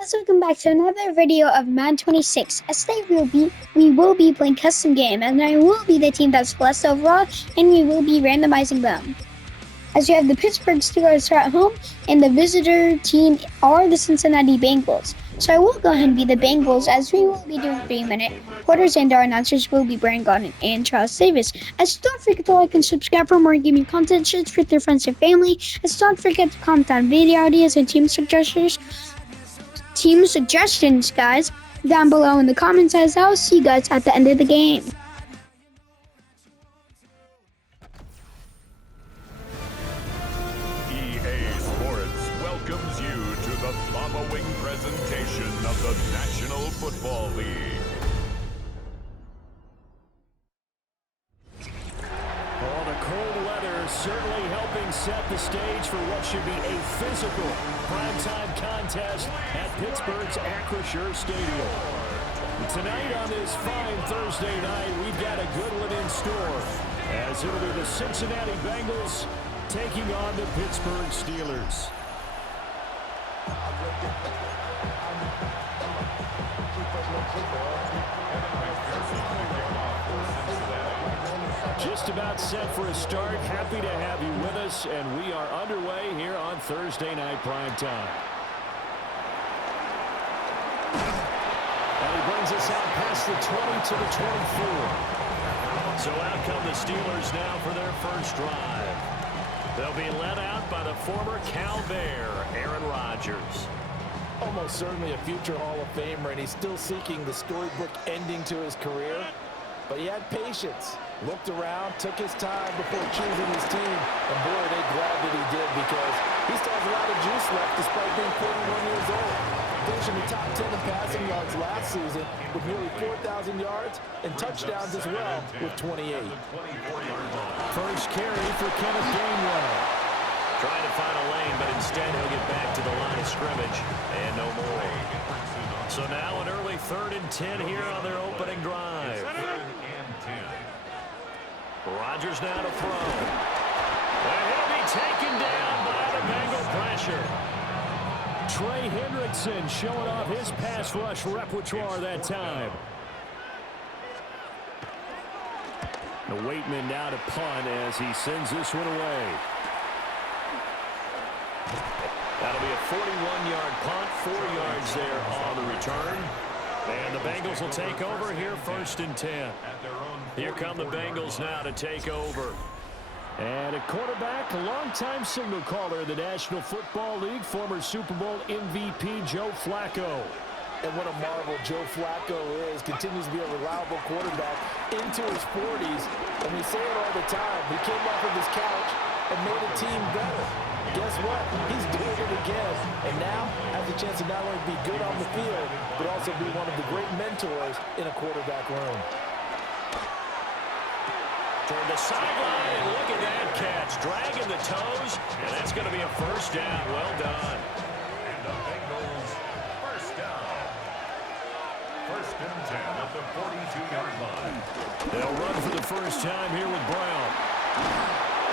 guys, welcome back to another video of Madden 26. As today we will be playing custom game, and I will be the team that's blessed overall, and we will be randomizing them. As you have the Pittsburgh Steelers at home, and the visitor team are the Cincinnati Bengals. So I will go ahead and be the Bengals, as we will be doing 3-minute quarters, and our announcers will be Brian Godden and Charles Davis. As don't forget to like and subscribe for more gaming content, share it with your friends and family. As don't forget to comment on video ideas and team suggestions, guys, down below in the comments, as I'll see you guys at the end of the game. EA Sports welcomes you to the following presentation of the National Football League. Oh, the cold weather certainly helping set the stage for what should be a physical primetime contest at Pittsburgh's Acrisure Stadium. Tonight on this fine Thursday night, we've got a good one in store, as it'll be the Cincinnati Bengals taking on the Pittsburgh Steelers. Just about set for a start. Happy to have you with us, and we are underway here on Thursday Night Primetime. And he brings us out past the 20 to the 24. So out come the Steelers now for their first drive. They'll be led out by the former Cal Bear, Aaron Rodgers. Almost certainly a future Hall of Famer, and he's still seeking the storybook ending to his career. But he had patience, looked around, took his time before choosing his team. And boy, they're glad that he did, because he still has a lot of juice left despite being 41 years old. Finishing the top 10 in passing yards last season with nearly 4,000 yards and touchdowns as well with 28. First carry for Kenneth Gainwell. Trying to find a lane, but instead he'll get back to the line of scrimmage and no more. So now an early 3rd and 10 here on their opening drive. Rodgers now to throw. And he'll be taken down by the Bengal pressure. Trey Hendrickson showing off his pass rush repertoire that time. The Waitman now to punt as he sends this one away. That'll be a 41-yard punt, 4 yards there on the return. And the Bengals will take over here, 1st and 10. Here come the Bengals now to take over. And a quarterback, a longtime signal caller in the National Football League, former Super Bowl MVP Joe Flacco. And what a marvel Joe Flacco is. Continues to be a reliable quarterback into his 40s. And we say it all the time. He came off of his couch and made a team better. Guess what? He's doing it again. And now has a chance to not only be good on the field, but also be one of the great mentors in a quarterback room. Toward the sideline, and look at that catch. Dragging the toes, and that's going to be a first down. Well done. And the Bengals first down. 1st and 10 at the 42-yard line. They'll run for the first time here with Brown.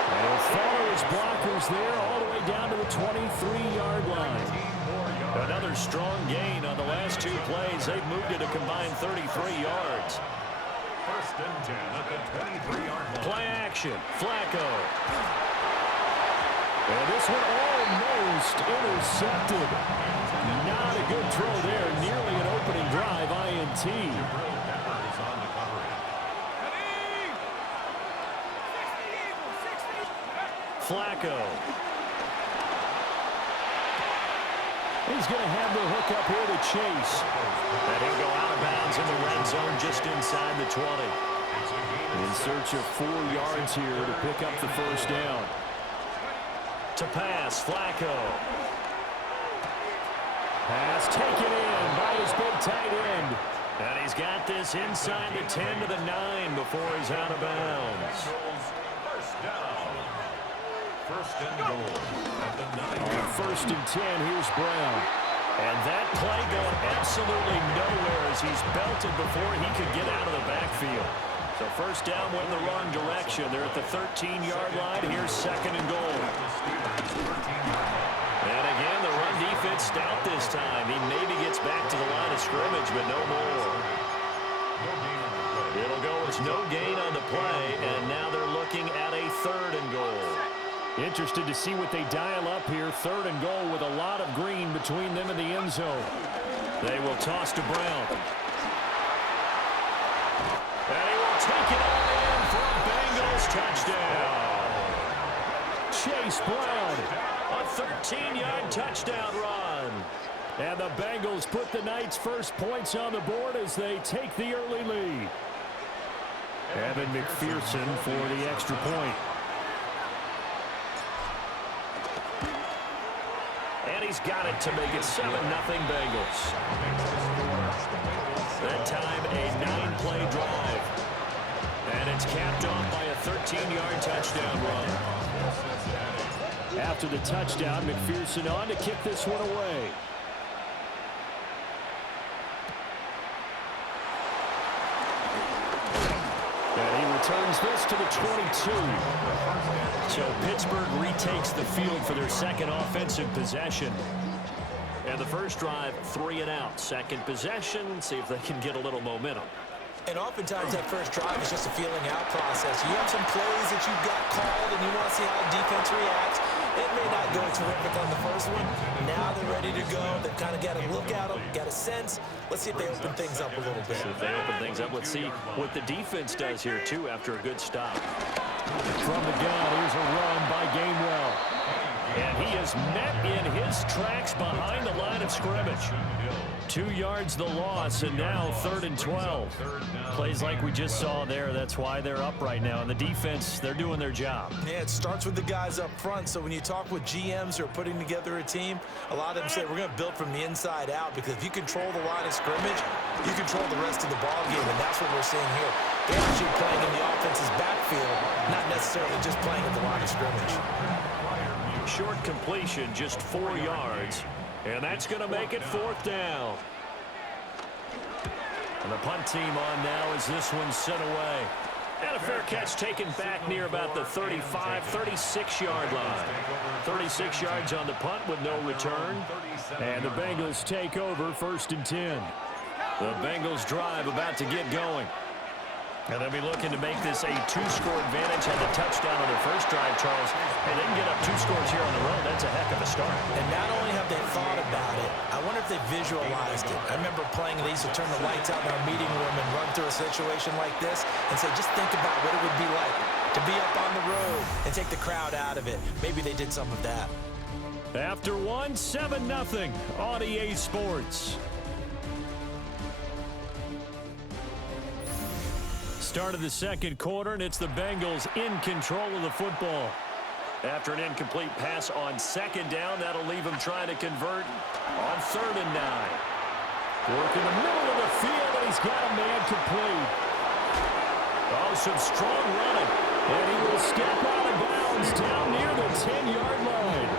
And he'll follow his blockers there all the way down to the 23-yard line. Another strong gain on the last 2 plays. They've moved it a combined 33 yards. 1st and 10 at the 23-yard line. Play action. Flacco. And this one almost intercepted. Not a good throw there. Nearly an opening drive INT. Flacco. He's going to have the hook up here to Chase. And he'll go out of bounds in the red zone just inside the 20. In search of 4 yards here to pick up the first down. To pass, Flacco. Pass taken in by his big tight end. And he's got this inside the 10 to the 9 before he's out of bounds. First down. 1st and goal at the 9. On 1st and 10, here's Brown. And that play going absolutely nowhere as he's belted before he could get out of the backfield. So first down went in the wrong direction. They're at the 13-yard line. Here's 2nd and goal. And again, the run defense stout this time. He may be scrimmage, but no more. It'll go as no gain on the play, and now they're looking at a 3rd and goal. Interested to see what they dial up here. 3rd and goal with a lot of green between them and the end zone. They will toss to Brown. And he will take it all in for a Bengals touchdown. Chase Brown. A 13-yard touchdown run. And the Bengals put the Knights' first points on the board as they take the early lead. Evan McPherson for the extra point. And he's got it to make it 7-0 Bengals. That time a 9-play drive. And it's capped off by a 13-yard touchdown run. After the touchdown, McPherson on to kick this one away. And he returns this to the 22. So Pittsburgh retakes the field for their second offensive possession. And the first drive, 3 and out. Second possession, see if they can get a little momentum. And oftentimes that first drive is just a feeling out process. You have some plays that you've got called and you want to see how the defense reacts. It may not go terrific on the first one. Now they're ready to go. They've kind of got a look at them, got a sense. Let's see if they open things up a little bit. See if they open things up. Let's see what the defense does here, too, after a good stop. From the gun, here's a run by Gainwell. And he is met in his tracks behind the line of scrimmage. 2 yards the loss, and now 3rd and 12. Plays like we just saw there. That's why they're up right now. And the defense, they're doing their job. Yeah, it starts with the guys up front. So when you talk with GMs who are putting together a team, a lot of them say we're going to build from the inside out, because if you control the line of scrimmage, you control the rest of the ball game, and that's what we're seeing here. They're actually playing in the offense's backfield, not necessarily just playing at the line of scrimmage. Short completion, just 4 yards. And that's going to make it 4th down. And the punt team on now as this one's sent away. And a fair catch taken back near about the 35, 36-yard line. 36 yards on the punt with no return. And the Bengals take over 1st and 10. The Bengals drive about to get going. And they'll be looking to make this a 2-score advantage. Had the touchdown on their first drive, Charles. Hey, they can get up 2 scores here on the road. That's a heck of a start. And not only have they thought about it, I wonder if they visualized it. I remember playing, they used to turn the lights out in our meeting room and run through a situation like this and say, just think about what it would be like to be up on the road and take the crowd out of it. Maybe they did some of that. After 1, 7-0 on EA Sports. Start of the second quarter, and it's the Bengals in control of the football. After an incomplete pass on 2nd down, that'll leave him trying to convert on 3rd and 9. Work in the middle of the field, and he's got a man complete. Oh, some strong running. And he will step out of bounds down near the 10-yard line.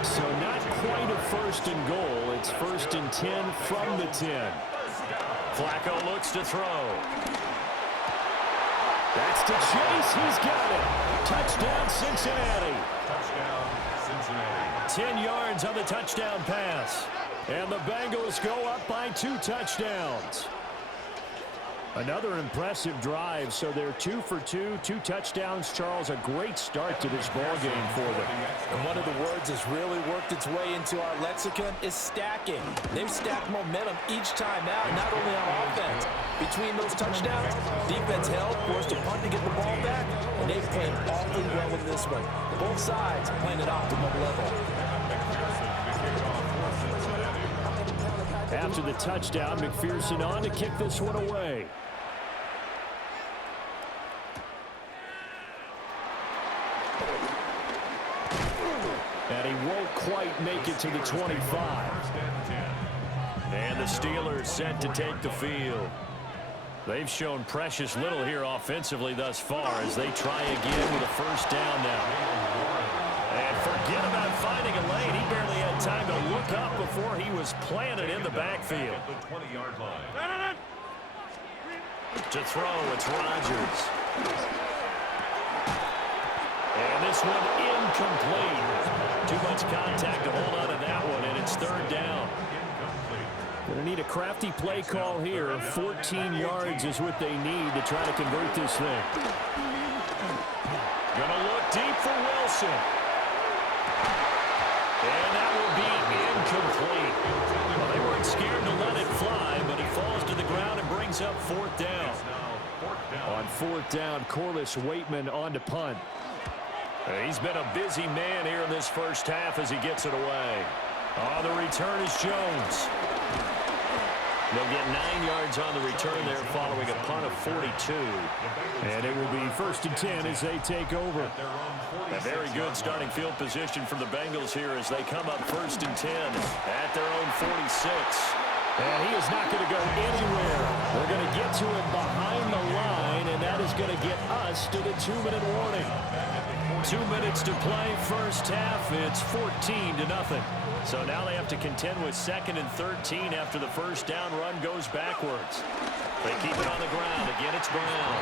So not quite a 1st and goal. It's 1st and 10 from the 10. Flacco looks to throw. That's to Chase. He's got it. Touchdown, Cincinnati. 10 yards on the touchdown pass. And the Bengals go up by 2 touchdowns. Another impressive drive. So they're 2 for 2, 2 touchdowns. Charles, a great start to this ball game for them. And one of the words that's really worked its way into our lexicon is stacking. They've stacked momentum each time out, not only on offense. Between those touchdowns, defense held, forced a punt to get the ball back, and they've played awfully well in this one. Both sides playing at optimum level. After the touchdown, McPherson on to kick this one away. And he won't quite make it to the 25. And the Steelers set to take the field. They've shown precious little here offensively thus far as they try again with a 1st down now. And forget about finding a lane. He barely had time to look up before he was planted in the backfield. To throw, it's Rodgers. And this one incomplete. Too much contact to hold on to that one, and it's 3rd down. Going to need a crafty play call here. 14 yards is what they need to try to convert this thing. Going to look deep for Wilson. And that will be incomplete. Well, they weren't scared to let it fly, but it falls to the ground and brings up fourth down. On fourth down, Corliss Waitman on to punt. He's been a busy man here in this first half as he gets it away. On the return is Jones. They'll get 9 yards on the return there following a punt of 42. And it will be first and 10 as they take over. A very good starting field position for the Bengals here as they come up first and 10 at their own 46. And he is not going to go anywhere. They're going to get to him behind the line, and that is going to get us to the 2-minute warning. 2 minutes to play first half. It's 14-0. So now they have to contend with 2nd and 13 after the first down run goes backwards. They keep it on the ground. Again, it's Brown.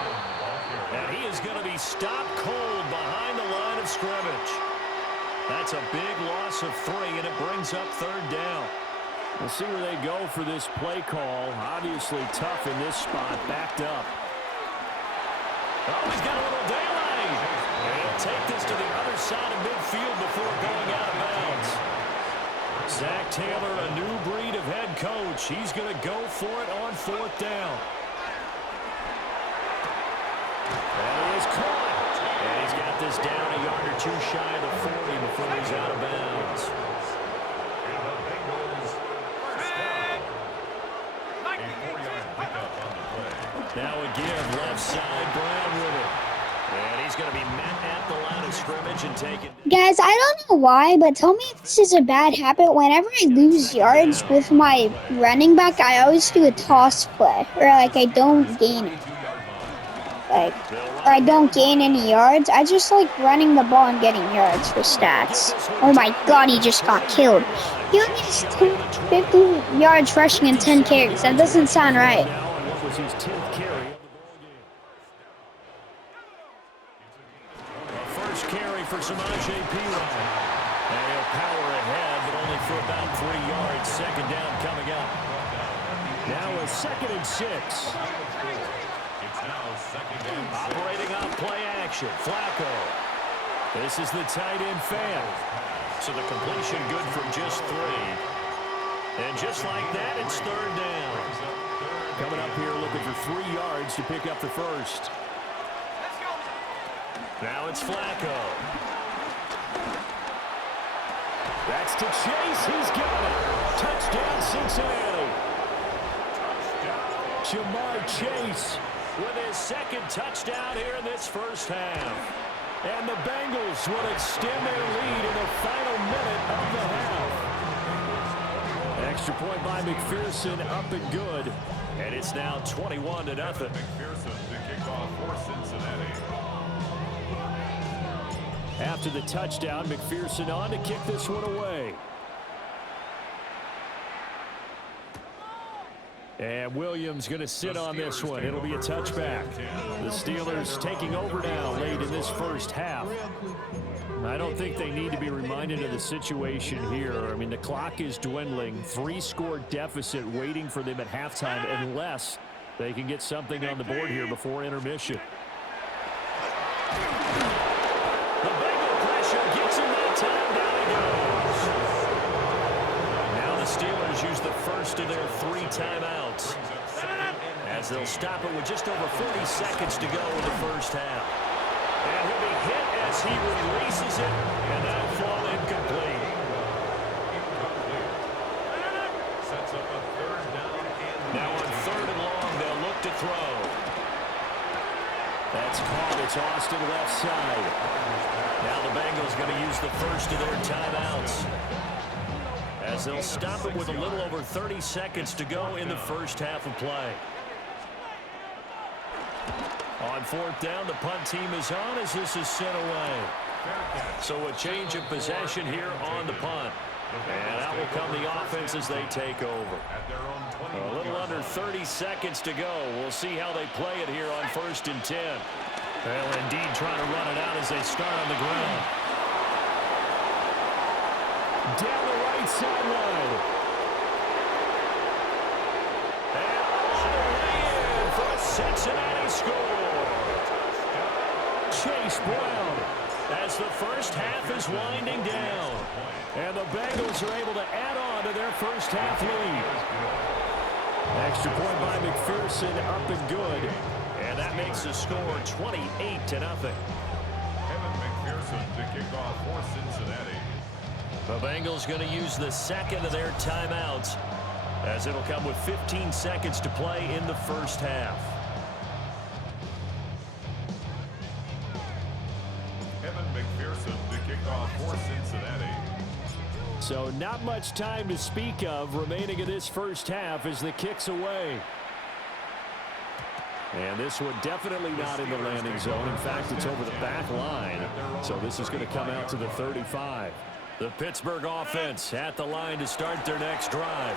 And he is going to be stopped cold behind the line of scrimmage. That's a big loss of 3, and it brings up 3rd down. We'll see where they go for this play call. Obviously tough in this spot, backed up. Oh, he's got a little daylight. And he'll take this to the other side of midfield before going out of bounds. Zach Taylor, a new breed of head coach. He's going to go for it on 4th down. And he is caught. And he's got this down a yard or 2 shy of the 40 before he's out of bounds. Now a give left side, Brown with it. And he's going to be met at the line of scrimmage and taken. Guys, I don't know why, but tell me if this is a bad habit. Whenever I lose yards with my running back, I always do a toss play. Or like I don't gain it. Or I don't gain any yards. I just like running the ball and getting yards for stats. Oh my god, he just got killed. He only has 50 yards rushing and 10 carries. That doesn't sound right. What was his 10th carry? First carry for Samaje Perine. And he'll power ahead, but only for about 3 yards. 2nd down coming up. Now a 2nd and 6. Operating on play action. Flacco. This is the tight end fan. So the completion good for just 3. And just like that, it's 3rd down. Coming up here looking for 3 yards to pick up the first. Now it's Flacco. That's to Chase. He's got it. Touchdown, Cincinnati. Jamar Chase with his 2nd touchdown here in this first half. And the Bengals will extend their lead in the final minute of the half. Extra point by McPherson, up and good. And it's now 21-0. McPherson to kick off for Cincinnati. After the touchdown, McPherson on to kick this one away. And Williams going to sit on this one. It'll be a touchback. The Steelers taking over now late in this first half. I don't think they need to be reminded of the situation here. I mean, the clock is dwindling. 3-score deficit waiting for them at halftime unless they can get something on the board here before intermission. The Bengal pressure gets him that time. Down he goes. Now the Steelers use the first of their 3 timeouts as they'll stop it with just over 40 seconds to go in the first half. And he'll be hit as he releases it, and that'll fall incomplete. Sets up a 3rd down. Now on 3rd and long, they'll look to throw. That's caught. It's Austin left side. Now the Bengals going to use the first of their timeouts as they'll stop it with a little over 30 seconds to go in the first half of play. On 4th down, the punt team is on as this is sent away. So a change of possession here on the punt. And out will come the offense as they take over. A little under 30 seconds to go. We'll see how they play it here on 1st and 10. They'll indeed try to run it out as they start on the ground. Down the right sideline. Cincinnati score. Chase Brown as the first half is winding down. And the Bengals are able to add on to their first half lead. Extra point by McPherson, up and good. And that makes the score 28-0. Evan McPherson to kick off for Cincinnati. The Bengals going to use the second of their timeouts, as it'll come with 15 seconds to play in the first half. Evan McPherson to kick off for Cincinnati. So not much time to speak of remaining in this first half as the kick's away. And this one definitely not in the landing zone. In fact, it's over the back line. So this is going to come out to the 35. The Pittsburgh offense at the line to start their next drive.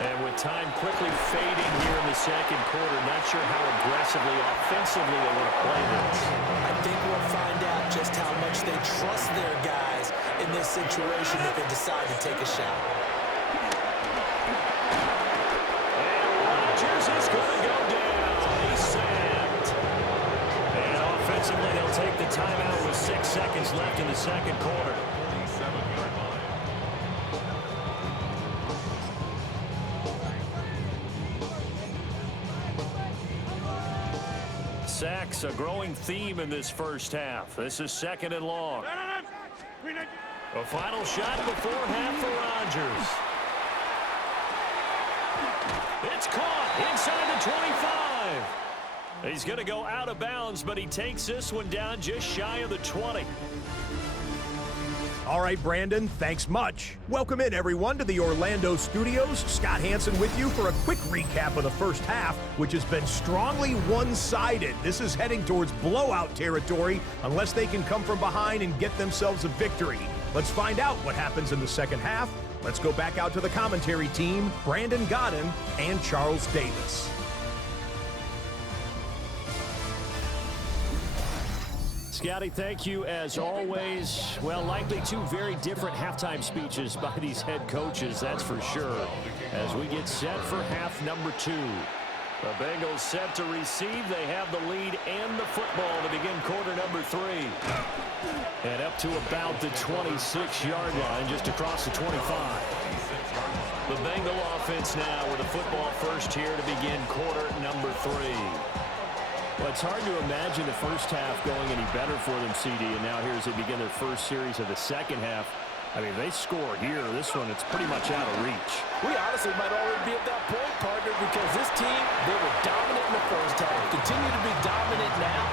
And with time quickly fading here in the second quarter, not sure how aggressively, offensively they want to play this. I think we'll find out just how much they trust their guys in this situation if they decide to take a shot. And Rodgers is going to go down. He's sacked. And offensively, they'll take the timeout with 6 seconds left in the second quarter. Sacks, a growing theme in this first half. This is second and long. A final shot before half for Rodgers. It's caught inside the 25. He's going to go out of bounds, but he takes this one down just shy of the 20. All right, Brandon, thanks much. Welcome in, everyone, to the Orlando studios. Scott Hansen with you for a quick recap of the first half, which has been strongly one-sided. This is heading towards blowout territory unless they can come from behind and get themselves a victory. Let's find out what happens in the second half. Let's go back out to the commentary team, Brandon Godden and Charles Davis. Scotty, thank you as always. Well, likely two very different halftime speeches by these head coaches, that's for sure, as we get set for half number 2. The Bengals set to receive. They have the lead and the football to begin quarter number 3. And up to about the 26-yard line, just across the 25. The Bengal offense now with the football first here to begin quarter number 3. Well, it's hard to imagine the first half going any better for them, CD, and now here as they begin their first series of the second half. I mean, they score here. This one, it's pretty much out of reach. We honestly might already be at that point, partner, because this team, they were dominant in the first half, continue to be dominant now,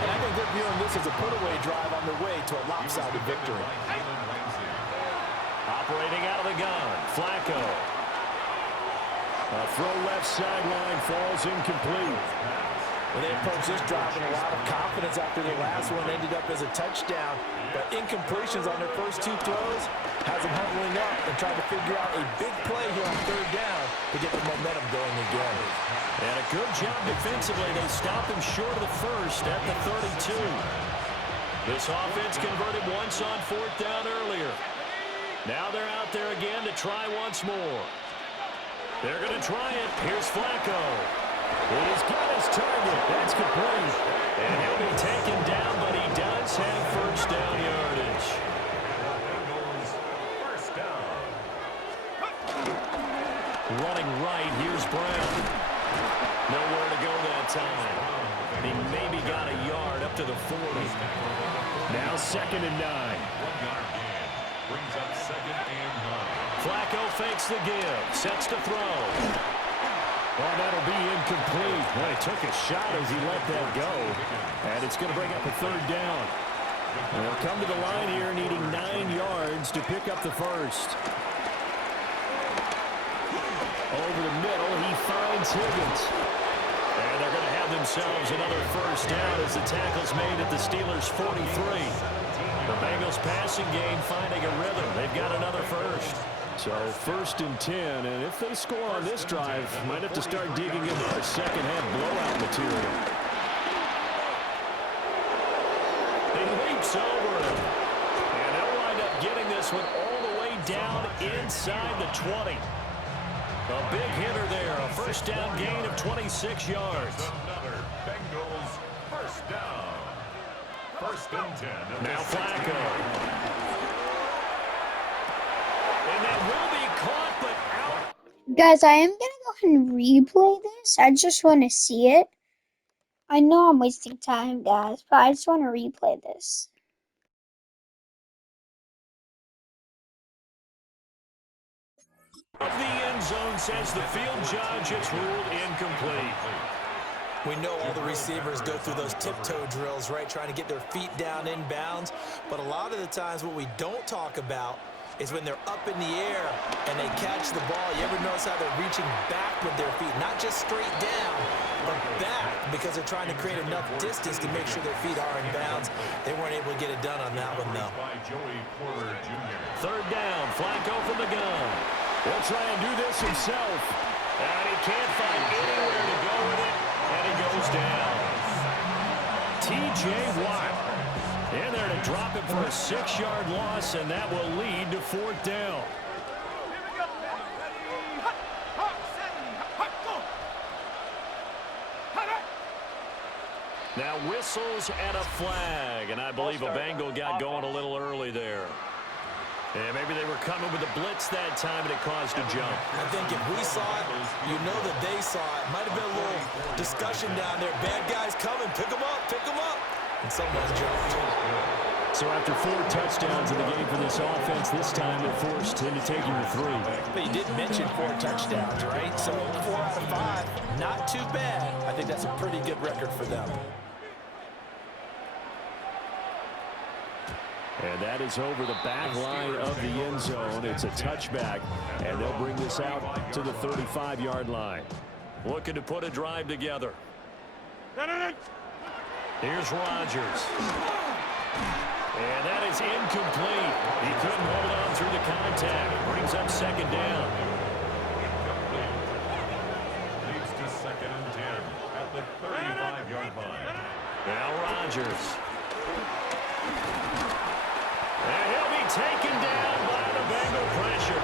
and I think they're viewing this as a put-away drive on their way to a lopsided victory. Operating out of the gun, Flacco. A throw left sideline falls incomplete. Well, they approached this drive with a lot of confidence after their last one ended up as a touchdown. But incompletions on their first 2 throws has them huddling up and trying to figure out a big play here on third down to get the momentum going again. And a good job defensively. They stop him short of the first at the 32. This offense converted once on fourth down earlier. Now they're out there again to try once more. They're going to try it. Here's Flacco. He's got his target. That's complete. And he'll be taken down, but he does have first down yardage. First down. Running right, here's Brown. Nowhere to go that time. He maybe got a yard up to the 40. Now second and 9. 1-yard gain. Brings up second and 9. Flacco fakes the give, sets to throw. Well, that'll be incomplete. Well, he took a shot as he let that go. And it's going to bring up a third down. And they'll come to the line here needing 9 yards to pick up the first. Over the middle, he finds Higgins. And they're going to have themselves another first down as the tackle's made at the Steelers' 43. The Bengals passing game finding a rhythm. They've got another first. So first and 10, and if they score on this drive, might have to start digging into the second half blowout material. He leaps over him. And they'll wind up getting this one all the way down inside the 20. A big hitter there. A first down gain of 26 yards. Another Bengals first down. First and 10. Now Flacco. And that will be caught, but out. Guys, I am going to go ahead and replay this. I just want to see it. I know I'm wasting time, guys, but I just want to replay this. Of the end zone, says the field judge, it's ruled incomplete. We know all the receivers go through those tiptoe drills, right, trying to get their feet down in bounds. But a lot of the times what we don't talk about is when they're up in the air and they catch the ball. You ever notice how they're reaching back with their feet? Not just straight down, but back, because they're trying to create enough distance to make sure their feet are in bounds. They weren't able to get it done on that one, though. Third down, Flacco from the gun. He'll try and do this himself. And he can't find anywhere to go with it. And he goes down. T.J. Watt in there to drop it for a 6-yard loss, and that will lead to fourth down. Now whistles and a flag, and I believe a Bengal got going a little early there. And maybe they were coming with a blitz that time, and it caused a jump. I think if we saw it, you know that they saw it. Might have been a little discussion down there. Bad guys coming. Pick them up. Pick them up. And someone jumped. So after 4 touchdowns in the game for this offense, this time they're forced into taking the 3. But you didn't mention 4 touchdowns, right? So 4 out of 5, not too bad. I think that's a pretty good record for them. And that is over the back line of the end zone. It's a touchback, and they'll bring this out to the 35-yard line. Looking to put a drive together. Here's Rodgers. And that is incomplete. He couldn't hold on through the contact. Brings up second down. Leads to second and 10 at the 35-yard line. Now Rodgers. And he'll be taken down by the Bengal pressure.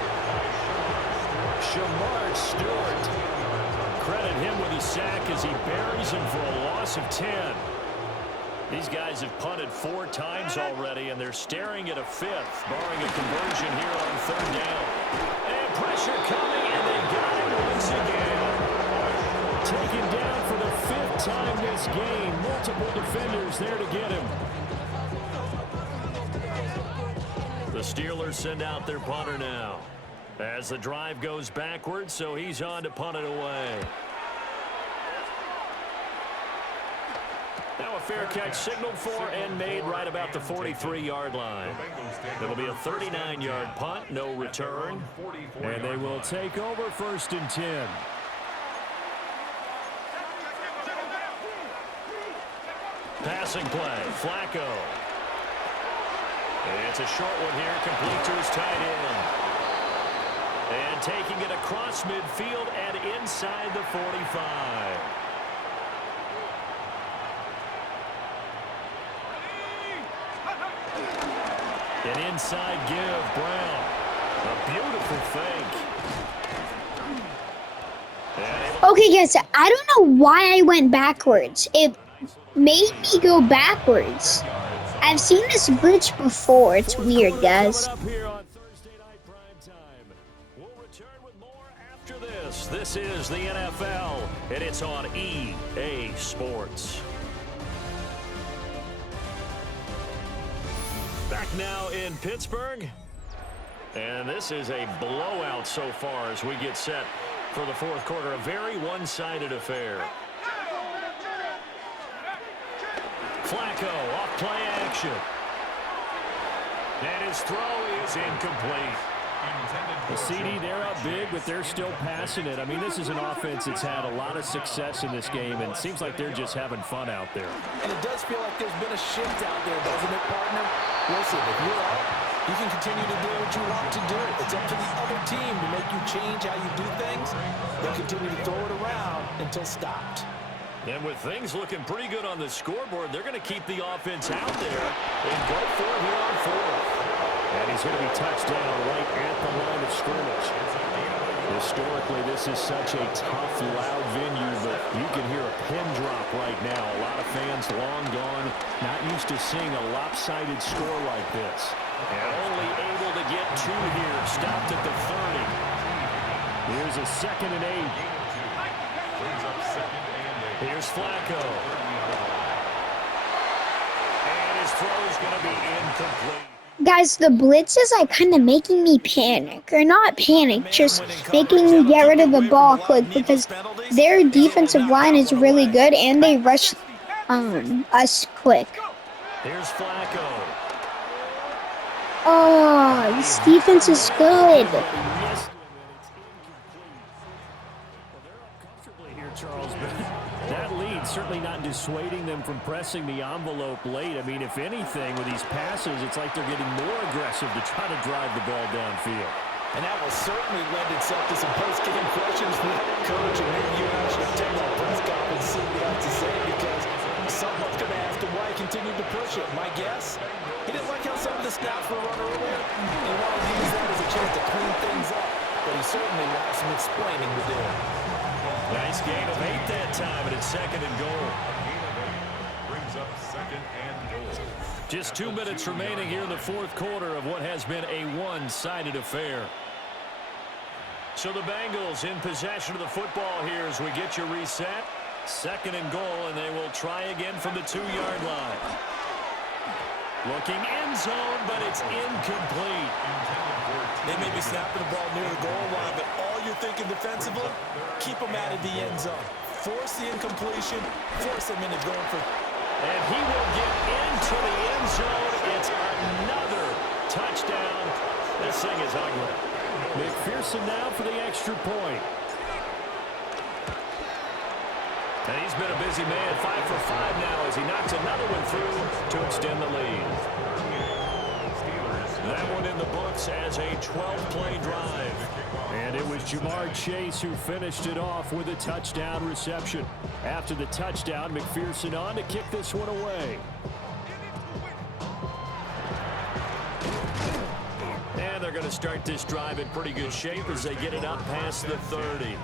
Shamar Stewart. Credit him with a sack as he buries him for a loss of 10. These guys have punted 4 times already, and they're staring at a 5th, barring a conversion here on third down. And pressure coming, and they got it once again. Taken down for the 5th time this game. Multiple defenders there to get him. The Steelers send out their punter now as the drive goes backwards, so he's on to punt it away. Now a fair catch signaled for and made right about the 43-yard line. It'll be a 39-yard punt, no return. And they will take over first and 10. Passing play, Flacco. It's a short one here, complete to his tight end. And taking it across midfield and inside the 45. An inside give, Brown. A beautiful fake. Okay, guys, I don't know why I went backwards. It made me go backwards. I've seen this glitch before. It's weird, guys. We'll return with more after this. This is the NFL, and it's on EA Sports. Back now in Pittsburgh. And this is a blowout so far as we get set for the fourth quarter. A very one-sided affair. Flacco off play action. And his throw is incomplete. The CD, they're up big, but they're still passing it. I mean, this is an offense that's had a lot of success in this game, and it seems like they're just having fun out there. And it does feel like there's been a shift out there, doesn't it, partner? Listen, if you're up, you can continue to do what you want to do. It's up to the other team to make you change how you do things. They'll continue to throw it around until stopped. And with things looking pretty good on the scoreboard, they're going to keep the offense out there and go for it here on fourth. And he's going to be touched down right at the line of scrimmage. Historically, this is such a tough, loud venue, but you can hear a pin drop right now. A lot of fans long gone, not used to seeing a lopsided score like this. And only able to get 2 here. Stopped at the 30. Here's a 2nd and 8. Here's Flacco. And his throw's going to be incomplete. Guys, the blitzes are kind of making me panic. Or not panic, just making me get rid of the ball quick because their defensive line is really good and they rush us quick. Here's Flacco. Oh, this defense is good. Charles, but that lead certainly not dissuading them from pressing the envelope late. I mean, if anything, with these passes, it's like they're getting more aggressive to try to drive the ball downfield. And that will certainly lend itself to some post-game questions from the coach. And maybe you and I should attend that press conference and see what he has to say, because someone's going to ask him why he continued to push it. My guess, he didn't like how some of the snaps were run earlier. He wanted to use that as a chance to clean things up. But he certainly will have some explaining to do. Nice gain of 8 that time, and it's 2nd and goal. Brings up 2nd and goal. Just 2 minutes remaining here in the 4th quarter of what has been a one-sided affair. So the Bengals in possession of the football here as we get you reset. 2nd and goal, and they will try again from the 2-yard line. Looking end zone, but it's incomplete. They may be snapping the ball near the goal line, but all you're thinking defensively, keep them out of the end zone. Force the incompletion, force them into going for... And he will get into the end zone. It's another touchdown. This thing is ugly. McPherson now for the extra point. And he's been a busy man, 5 for 5 now as he knocks another one through to extend the lead. That one in the books as a 12-play drive. And it was Jamar Chase who finished it off with a touchdown reception. After the touchdown, McPherson on to kick this one away. And they're going to start this drive in pretty good shape as they get it up past the 30.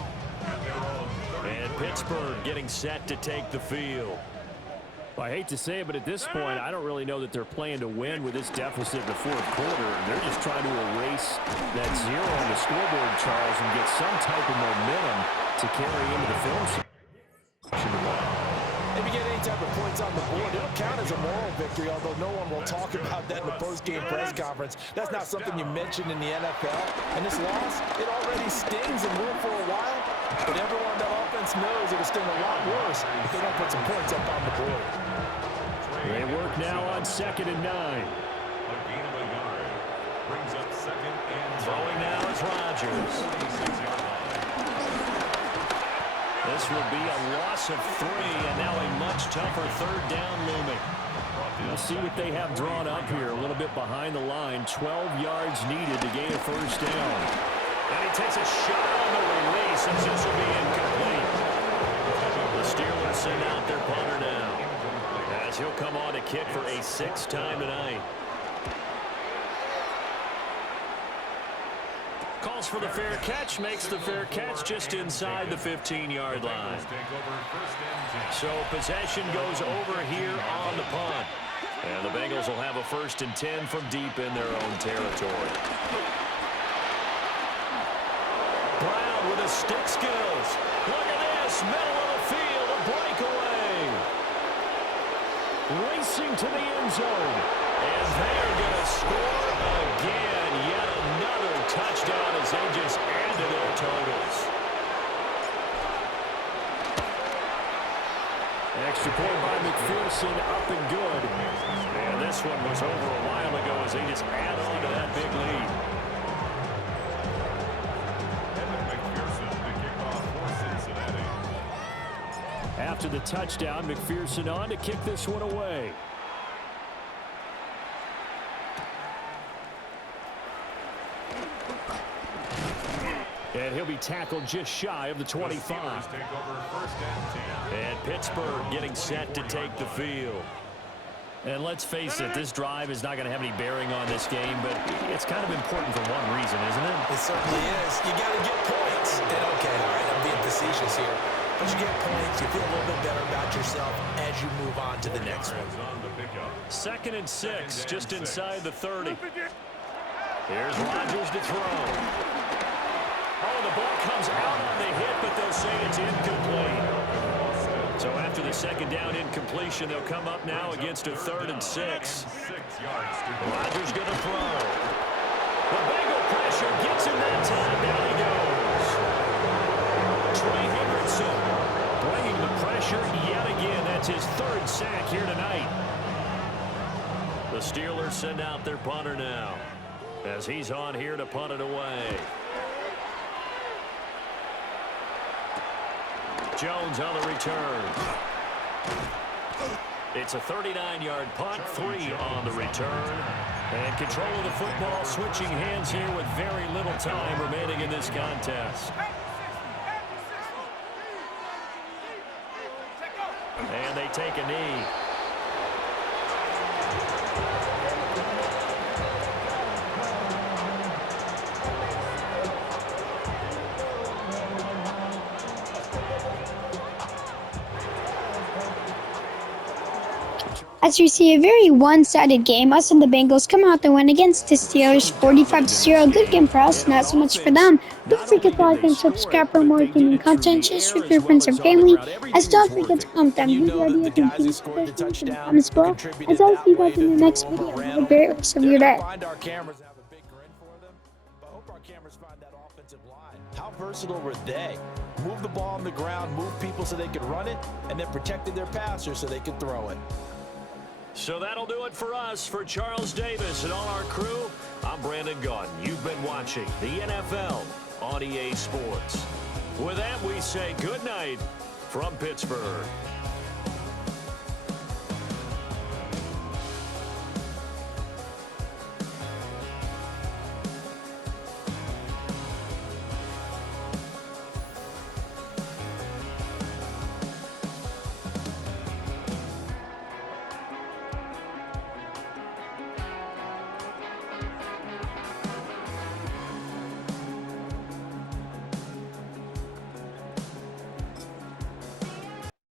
And Pittsburgh getting set to take the field. Well, I hate to say it, but at this point, I don't really know that they're playing to win with this deficit in the 4th quarter. They're just trying to erase that 0 on the scoreboard, Charles, and get some type of momentum to carry into the film section. If you get any type of points on the board, it'll count as a moral victory, although no one will talk about that in the post-game press conference. That's not something you mentioned in the NFL. And this loss, it already stings and will for a while, but everyone on that offense knows it'll sting a lot worse if they don't put some points up on the board. They work now on 2nd and 9. A gain of a yard. Brings up 2nd and Throwing now is Rodgers. 46-yard line. This will be a loss of 3, and now a much tougher 3rd down looming. We'll see what they have drawn up here. A little bit behind the line. 12 yards needed to gain a 1st down. And he takes a shot on the release, and this will be incomplete. The Steelers send out their punter now, as he'll come on to kick for a 6th time tonight. Calls for the fair catch, makes the fair catch just inside the 15-yard line. So possession goes over here on the punt. And the Bengals will have a 1st and 10 from deep in their own territory. Brown with his stick skills. Look at this, middle of the field, a breakaway. Racing to the end zone. And they're going to score again. Yet another touchdown as they just add to their totals. Extra point by McPherson, up and good. And this one was over a while ago as they just add on to that big lead. McPherson to kick off for Cincinnati. After the touchdown, McPherson on to kick this one away. And he'll be tackled just shy of the 25. Take over 1st and 10. And Pittsburgh getting set to take the field. And let's face it, this drive is not going to have any bearing on this game, but it's kind of important for one reason, isn't it? It certainly is. You got to get points. And okay, all right, I'm being facetious here. But you get points, you feel a little bit better about yourself as you move on to the next one. 2nd and 6, just inside the 30. Here's Rodgers to throw. Oh, the ball comes out on the hit, but they'll say it's incomplete. So after the 2nd down incompletion, they'll come up now against a 3rd and 6. Rodgers going to throw. The Bengal pressure gets him that time. Down he goes. Trey Hendrickson bringing the pressure yet again. That's his 3rd sack here tonight. The Steelers send out their punter now as he's on here to punt it away. Jones on the return. It's a 39-yard punt, 3 on the return. And control of the football switching hands here with very little time remaining in this contest. And they take a knee. As we see a very one-sided game, us and the Bengals come out to win against the Steelers 45-0. Good game for us, not so much for them. Don't forget to like and subscribe for more gaming content. Share with your friends and family. As don't forget to comment down your ideas and things in the comments below. As I'll see you guys in the next video. Have a great rest of your day. How versatile were they? Move the ball on the ground, move people so they could run it, and then protected their passers so they could throw it. So that'll do it for us. For Charles Davis and all our crew, I'm Brandon Gaudin. You've been watching the NFL on EA Sports. With that, we say good night from Pittsburgh.